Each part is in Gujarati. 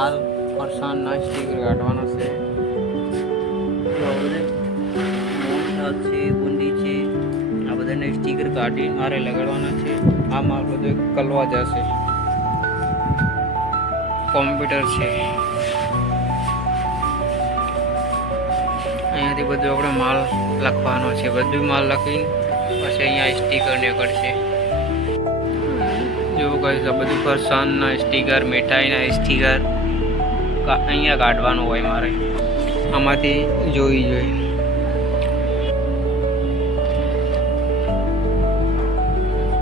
હાલ ફરસાણના સ્ટીકર કાઢવાના છે. છે બુંદી છે, આ બધાને સ્ટીકર કાઢી મારે લગાડવાના છે. આ મારું બધું કલવા જશે. કોમ્પ્યુટર છે, અહીંયાથી બધું આપણે માલ લખવાનો છે. બધું માલ લખીને પછી અહીંયા સ્ટીકર નીકળશે. જો કહે છે બધું ફરસાણના સ્ટીકર, મીઠાઈના સ્ટીકર અહીંયા કાઢવાનું હોય મારે. આમાંથી જોઈ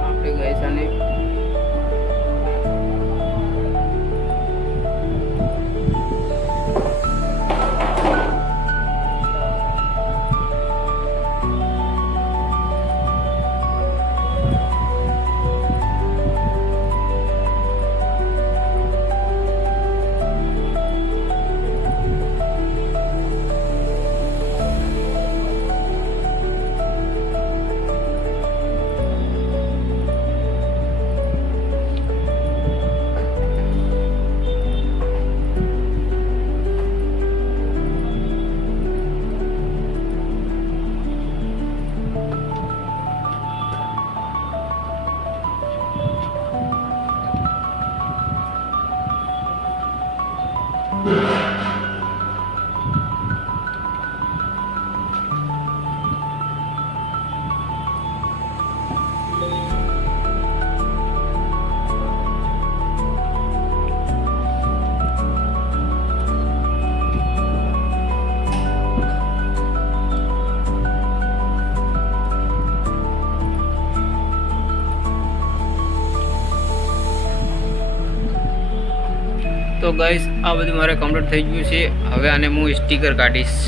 આપણે ગઈ છે ને તો ગાઈસ આ બધું મારે કમ્પ્લીટ થઈ ગયું છે. હવે આને હું સ્ટીકર કાઢીશ.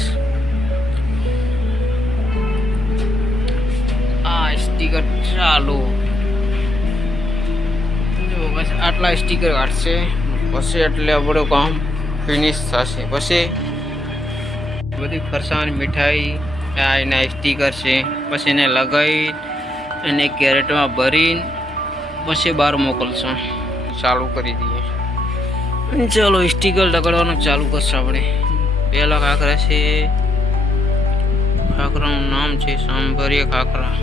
આ સ્ટીકર ચાલુ. જો બસ આટલા સ્ટીકર કાઢશે પછી એટલે આપણું કામ ફિનિશ થશે. પછી બધી ફરસાણ મીઠાઈ આ એના સ્ટીકર છે. પછી એને લગાવી એને કેરેટમાં ભરીને પછી બહાર મોકલશું. ચાલુ કરી દઈએ. ચાલો સ્ટીકર લગાડવાનું ચાલુ કરશું આપણે. પહેલા ખાખરા છે, ખાખરાનું નામ છે સાંભરિયા ખાખરા.